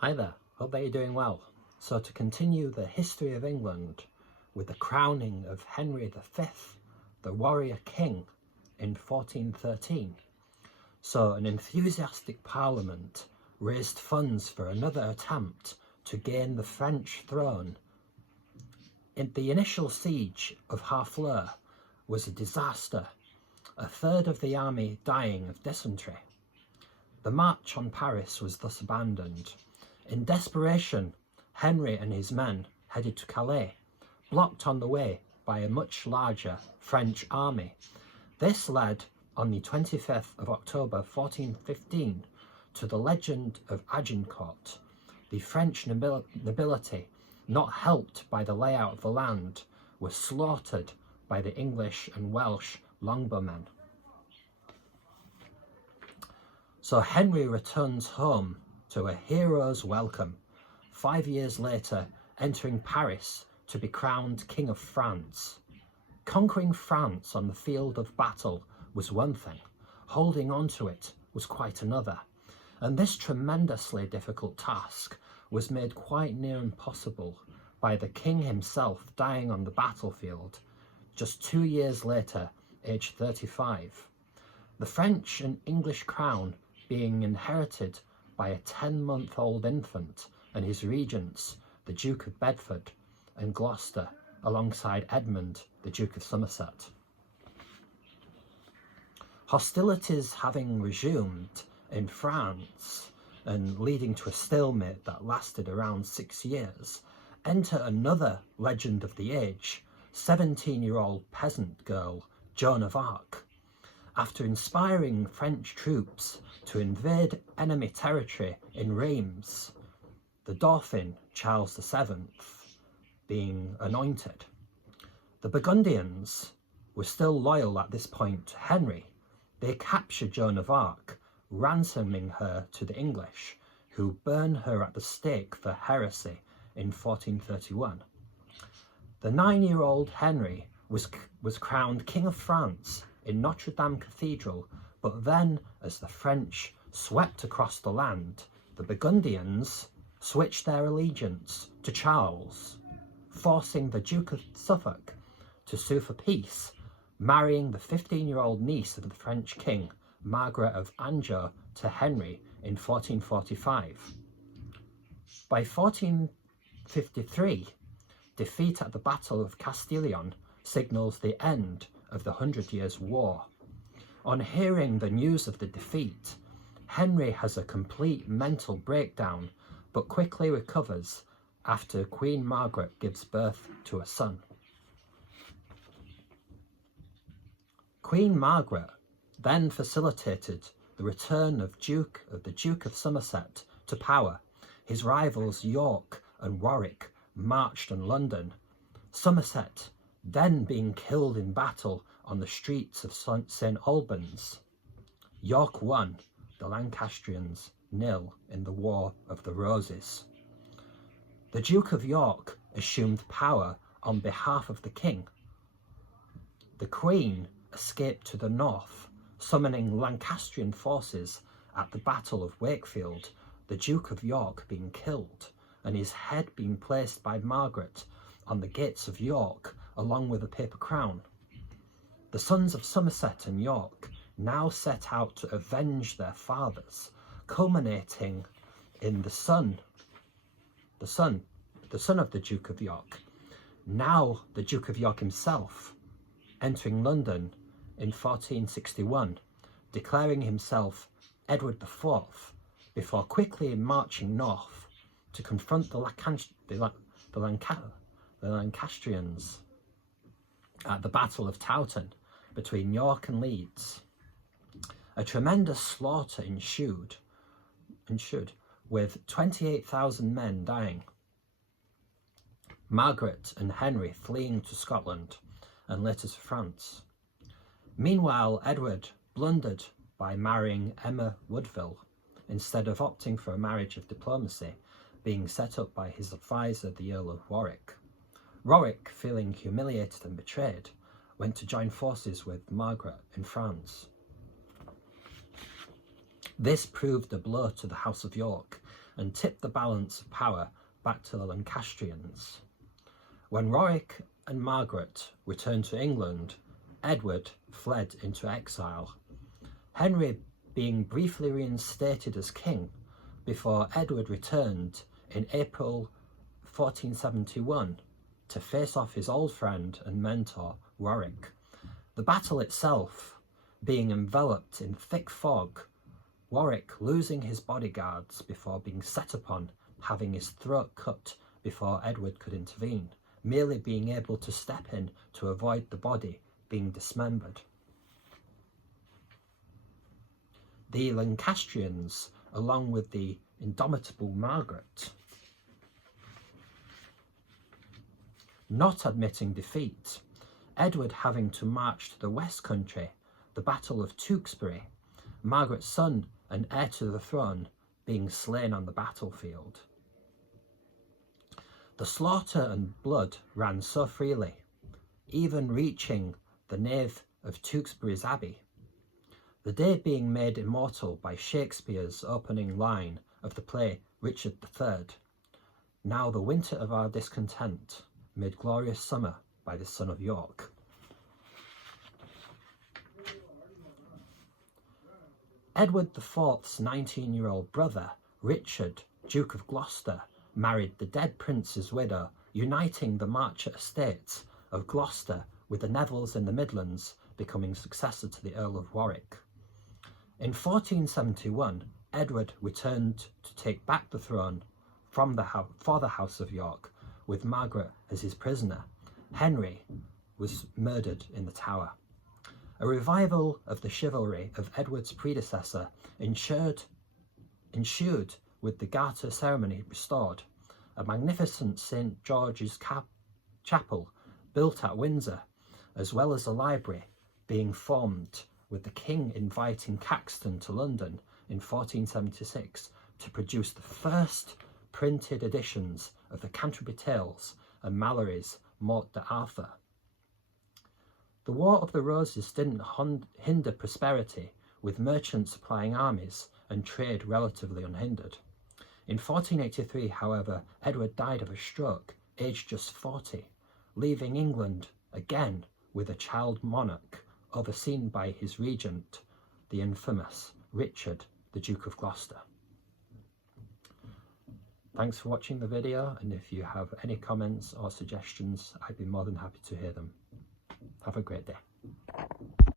Hi there, hope that you're doing well. So to continue the history of England with the crowning of Henry V, the warrior king, in 1413. So an enthusiastic parliament raised funds for another attempt to gain the French throne. The initial siege of Harfleur was a disaster, a third of the army dying of dysentery. The march on Paris was thus abandoned. In desperation, Henry and his men headed to Calais, blocked on the way by a much larger French army. This led, on the 25th of October 1415, to the legend of Agincourt. The French nobility, not helped by the layout of the land, were slaughtered by the English and Welsh longbowmen. So Henry returns home to a hero's welcome, 5 years later entering Paris to be crowned King of France. Conquering France on the field of battle was one thing, holding on to it was quite another, and this tremendously difficult task was made quite near impossible by the king himself dying on the battlefield just 2 years later, aged 35. The French and English crown being inherited by a 10-month-old infant and his regents, the Duke of Bedford and Gloucester, alongside Edmund, the Duke of Somerset. Hostilities having resumed in France and leading to a stalemate that lasted around 6 years, enter another legend of the age, 17-year-old peasant girl Joan of Arc. After inspiring French troops to invade enemy territory in Reims, the Dauphin Charles VII being anointed. The Burgundians were still loyal at this point to Henry. They captured Joan of Arc, ransoming her to the English, who burned her at the stake for heresy in 1431. The 9-year-old Henry was crowned King of France in Notre Dame Cathedral, but then as the French swept across the land, the Burgundians switched their allegiance to Charles, forcing the Duke of Suffolk to sue for peace, marrying the 15-year-old niece of the French king, Margaret of Anjou, to Henry in 1445. By 1453, defeat at the Battle of Castillon signals the end of the 100 Years' War. On hearing the news of the defeat, Henry has a complete mental breakdown, but quickly recovers after Queen Margaret gives birth to a son. Queen Margaret then facilitated the return of the Duke of Somerset to power. His rivals York and Warwick marched on London, Somerset then being killed in battle on the streets of St Albans. York won, the Lancastrians 0 in the War of the Roses. The Duke of York assumed power on behalf of the king. The Queen escaped to the north, summoning Lancastrian forces at the Battle of Wakefield, the Duke of York being killed, and his head being placed by Margaret on the gates of York along with a paper crown. The sons of Somerset and York now set out to avenge their fathers, culminating in the son of the Duke of York, now the Duke of York himself, entering London in 1461, declaring himself Edward IV, before quickly marching north to confront the Lancastrians at the Battle of Towton between York and Leeds. A tremendous slaughter ensued, with 28,000 men dying. Margaret and Henry fleeing to Scotland and later to France. Meanwhile, Edward blundered by marrying Emma Woodville instead of opting for a marriage of diplomacy being set up by his advisor, the Earl of Warwick. Warwick, feeling humiliated and betrayed, went to join forces with Margaret in France. This proved a blow to the House of York, and tipped the balance of power back to the Lancastrians. When Warwick and Margaret returned to England, Edward fled into exile, Henry being briefly reinstated as king before Edward returned in April 1471 to face off his old friend and mentor Warwick. The battle itself being enveloped in thick fog, Warwick losing his bodyguards before being set upon, having his throat cut before Edward could intervene, merely being able to step in to avoid the body being dismembered. The Lancastrians, along with the indomitable Margaret, not admitting defeat, Edward having to march to the West Country, the Battle of Tewkesbury, Margaret's son and heir to the throne being slain on the battlefield. The slaughter and blood ran so freely, even reaching the nave of Tewkesbury's Abbey, the day being made immortal by Shakespeare's opening line of the play Richard III, "Now the winter of our discontent made glorious summer by the son of York." Edward IV's 19-year-old brother, Richard, Duke of Gloucester, married the dead prince's widow, uniting the Marcher estates of Gloucester with the Nevilles in the Midlands, becoming successor to the Earl of Warwick. In 1471, Edward returned to take back the throne for the House of York, with Margaret as his prisoner. Henry was murdered in the Tower. A revival of the chivalry of Edward's predecessor ensued with the Garter ceremony restored, a magnificent St. George's Chapel built at Windsor, as well as a library being formed, with the King inviting Caxton to London in 1476 to produce the first printed editions of the Canterbury Tales and Malory's Morte d'Arthur. The War of the Roses didn't hinder prosperity, with merchants supplying armies and trade relatively unhindered. In 1483, however, Edward died of a stroke, aged just 40, leaving England again with a child monarch overseen by his regent, the infamous Richard, the Duke of Gloucester. Thanks for watching the video, and if you have any comments or suggestions, I'd be more than happy to hear them. Have a great day.